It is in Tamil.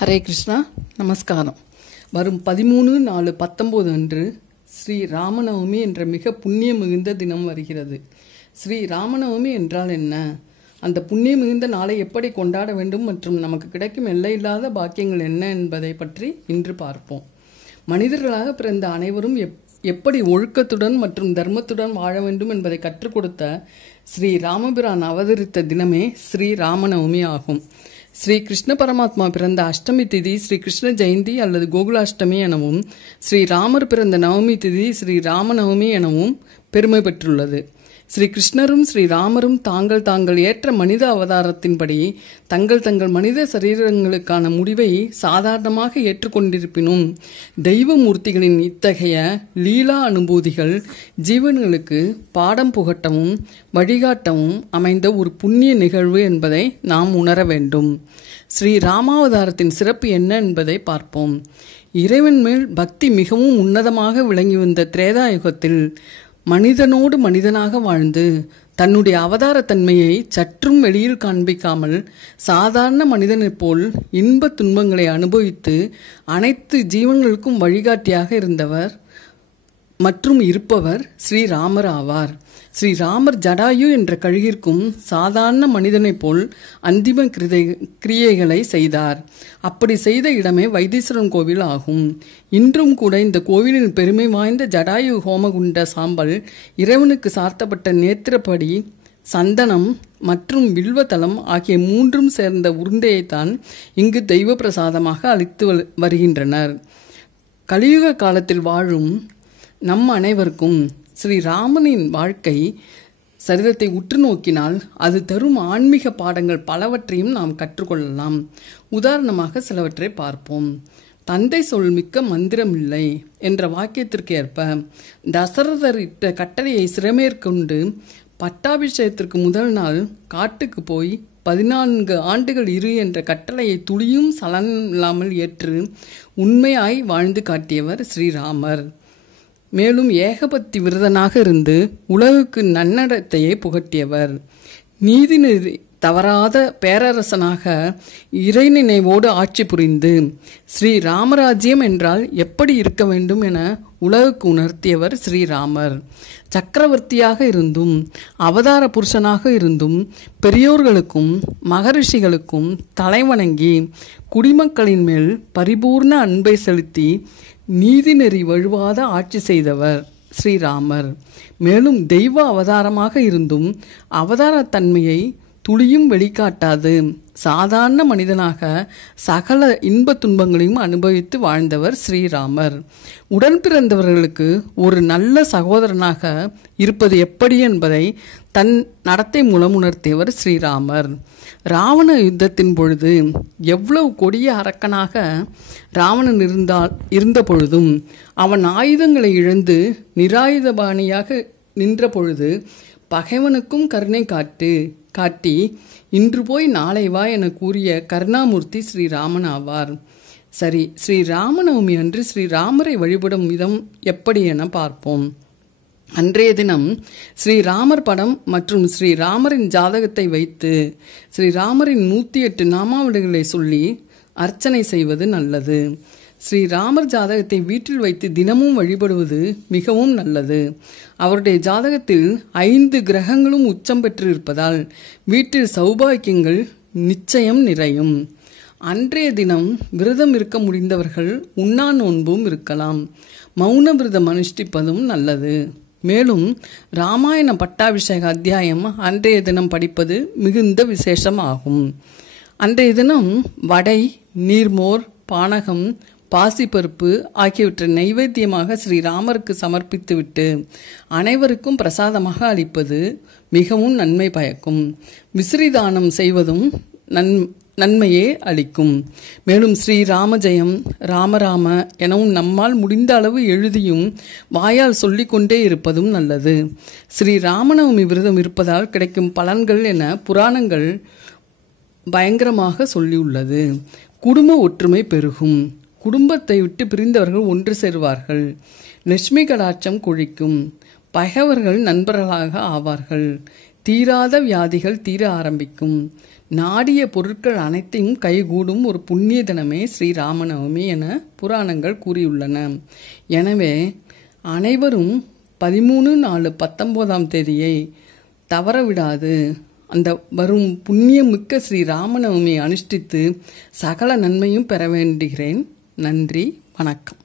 ஹரே கிருஷ்ணா, நமஸ்காரம். வரும் 13/4/19 அன்று ஸ்ரீ ராமநவமி என்ற மிக புண்ணிய மிகுந்த தினம் வருகிறது. ஸ்ரீ ராமநவமி என்றால் என்ன, அந்த புண்ணிய மிகுந்த நாளை எப்படி கொண்டாட வேண்டும் மற்றும் நமக்கு கிடைக்கும் எல்லையில்லாத பாக்கியங்கள் என்ன என்பதை பற்றி இன்று பார்ப்போம். மனிதர்களாக பிறந்த அனைவரும் எப்படி ஒழுக்கத்துடன் மற்றும் தர்மத்துடன் வாழ வேண்டும் என்பதை கற்றுக் கொடுத்த ஸ்ரீ ராமபிரான் அவதரித்த தினமே ஸ்ரீ ராமநவமி ஆகும். ஸ்ரீ கிருஷ்ண பரமாத்மா பிறந்த அஷ்டமி திதி ஸ்ரீ கிருஷ்ண ஜெயந்தி அல்லது கோகுலாஷ்டமி எனவும், ஸ்ரீ ராமர் பிறந்த நவமி திதி ஸ்ரீ ராமநவமி எனவும் பெருமை பெற்றுள்ளது. ஸ்ரீ கிருஷ்ணரும் ஸ்ரீ ராமரும் தாங்கள் ஏற்ற மனித அவதாரத்தின்படி தங்கள் மனித சரீரங்களுக்கான முடிவை சாதாரணமாக ஏற்றுக்கொண்டிருப்பினும், தெய்வ மூர்த்திகளின் இத்தகைய லீலா அனுபூதிகள் ஜீவன்களுக்கு பாடம் புகட்டவும் வழிகாட்டவும் அமைந்த ஒரு புண்ணிய நிகழ்வு என்பதை நாம் உணர வேண்டும். ஸ்ரீ ராமாவதாரத்தின் சிறப்பு என்ன என்பதை பார்ப்போம். இறைவன் மேல் பக்தி மிகவும் உன்னதமாக விளங்கி வந்த திரேதாயுகத்தில் மனிதனோடு மனிதனாக வாழ்ந்து தன்னுடைய அவதாரத்தன்மையை சற்றும் வெளியில் காண்பிக்காமல் சாதாரண மனிதனைப் போல் இன்ப துன்பங்களை அனுபவித்து அனைத்து ஜீவன்களுக்கும் வழிகாட்டியாக இருந்தவர் மற்றும் இருப்பவர் ஸ்ரீராமர் ஆவார். ஸ்ரீராமர் ஜடாயு என்ற கழுகிற்கும் சாதாரண மனிதனைப் போல் அந்திம கிரியைகளை செய்தார். அப்படி செய்த இடமே வைத்தீஸ்வரன் கோவில் ஆகும். இன்றும் கூட இந்த கோவிலின் பெருமை வாய்ந்த ஜடாயு ஹோமகுண்ட சாம்பல், இறைவனுக்கு சார்த்தப்பட்ட நேத்திரப்படி, சந்தனம் மற்றும் வில்வத்தலம் ஆகிய மூன்றும் சேர்ந்த உருண்டையைத்தான் இங்கு தெய்வ பிரசாதமாக அளித்து வருகின்றனர். கலியுக காலத்தில் வாழும் நம் அனைவருக்கும் ஸ்ரீராமனின் வாழ்க்கை சரிதத்தை உற்று நோக்கினால் அது தரும் ஆன்மீக பாடங்கள் பலவற்றையும் நாம் கற்றுக்கொள்ளலாம். உதாரணமாக சிலவற்றை பார்ப்போம். தந்தை சொல் மிக்க மந்திரமில்லை என்ற வாக்கியத்திற்கு ஏற்ப தசரதர் இட்ட கட்டளையை சிறமேற்கொண்டு பட்டாபிஷேகத்திற்கு முதல் நாள் காட்டுக்கு போய் 14 ஆண்டுகள் இரு என்ற கட்டளையை துளியும் சலனமில்லாமல் ஏற்று உண்மையாய் வாழ்ந்து காட்டியவர் ஸ்ரீராமர். மேலும் ஏகபத்தி விரதனாக இருந்து உலகுக்கு நன்னடத்தையை புகட்டியவர். நீதி தவறாத பேரரசனாக இறை நினைவோடு ஆட்சி புரிந்து ஸ்ரீ ராமராஜ்யம் என்றால் எப்படி இருக்க வேண்டும் என உலகுக்கு உணர்த்தியவர் ஸ்ரீராமர். சக்கரவர்த்தியாக இருந்தும் அவதார புருஷனாக இருந்தும் பெரியோர்களுக்கும் மகரிஷிகளுக்கும் தலைவணங்கி குடிமக்களின் மேல் பரிபூர்ண அன்பை செலுத்தி நீதி நெறி வழுவாத ஆட்சி செய்தவர் ஸ்ரீராமர். மேலும் தெய்வ அவதாரமாக இருந்தும் அவதாரத்தன்மையை துளியும் வெளிக்காட்டாது சாதாரண மனிதனாக சகல இன்ப துன்பங்களையும் அனுபவித்து வாழ்ந்தவர் ஸ்ரீராமர். உடன் பிறந்தவர்களுக்கு ஒரு நல்ல சகோதரனாக இருப்பது எப்படி என்பதை தன் நடத்தை மூலம் உணர்த்தியவர் ஸ்ரீராமர். ராவண யுத்தத்தின் பொழுது எவ்வளவு கொடிய அரக்கனாக ராவணன் இருந்த பொழுதும் அவன் ஆயுதங்களை இழந்து நிராயுதபாணியாக நின்ற பொழுது பகைவனுக்கும் கருணை காட்டி இன்று போய் நாளை வா என கூறிய கருணாமூர்த்தி ஸ்ரீராமன் ஆவார். சரி, ஸ்ரீராமநவமி அன்று ஸ்ரீராமரை வழிபடும் விதம் எப்படி என பார்ப்போம். அன்றைய தினம் ஸ்ரீராமர் படம் மற்றும் ஸ்ரீராமரின் ஜாதகத்தை வைத்து ஸ்ரீராமரின் 108 நாமாவளிகளை சொல்லி அர்ச்சனை செய்வது நல்லது. ஸ்ரீராமர் ஜாதகத்தை வீட்டில் வைத்து தினமும் வழிபடுவது மிகவும் நல்லது. அவருடைய ஜாதகத்தில் 5 கிரகங்களும் உச்சம் பெற்று இருப்பதால் வீட்டில் சௌபாக்கியங்கள் நிச்சயம் நிறையும். அன்றைய தினம் விரதம் இருக்க முடிந்தவர்கள் உண்ணா நோன்பும் இருக்கலாம். மௌன விரதம் அனுஷ்டிப்பதும் நல்லது. மேலும் ராமாயண பட்டாபிஷேக அத்தியாயம் அன்றைய தினம் படிப்பது மிகுந்த விசேஷம் ஆகும். அன்றைய தினம் வடை, நீர்மோர், பானகம், பாசிப்பருப்பு ஆகியவற்றை நைவேத்தியமாக ஸ்ரீராமருக்கு சமர்ப்பித்துவிட்டு அனைவருக்கும் பிரசாதமாக அளிப்பது மிகவும் நன்மை பயக்கும். விசிறிதானம் செய்வதும் நன்மையே அளிக்கும். மேலும் ஸ்ரீராம ஜெயம், ராமராம எனவும் நம்மால் முடிந்த அளவு எழுதியும் வாயால் சொல்லிக்கொண்டே இருப்பதும் நல்லது. ஸ்ரீராமநவமி விரதம் இருப்பதால் கிடைக்கும் பலன்கள் என புராணங்கள் பயங்கரமாக சொல்லியுள்ளது. குடும்ப ஒற்றுமை பெருகும். குடும்பத்தை விட்டு பிரிந்தவர்கள் ஒன்று சேர்வார்கள். லட்சுமி கடாட்சம் கொழிக்கும். பகைவர்கள் நண்பர்களாக ஆவார்கள். தீராத வியாதிகள் தீர ஆரம்பிக்கும். நாடிய பொருட்கள் அனைத்தையும் கைகூடும் ஒரு புண்ணிய தினமே ஸ்ரீராமநவமி என புராணங்கள் கூறியுள்ளன. எனவே அனைவரும் 13/4/19 தவறவிடாது அந்த வரும் புண்ணியமிக்க ஸ்ரீராமநவமியை அனுஷ்டித்து சகல நன்மையும் பெற வேண்டுகிறேன். நன்றி, வணக்கம்.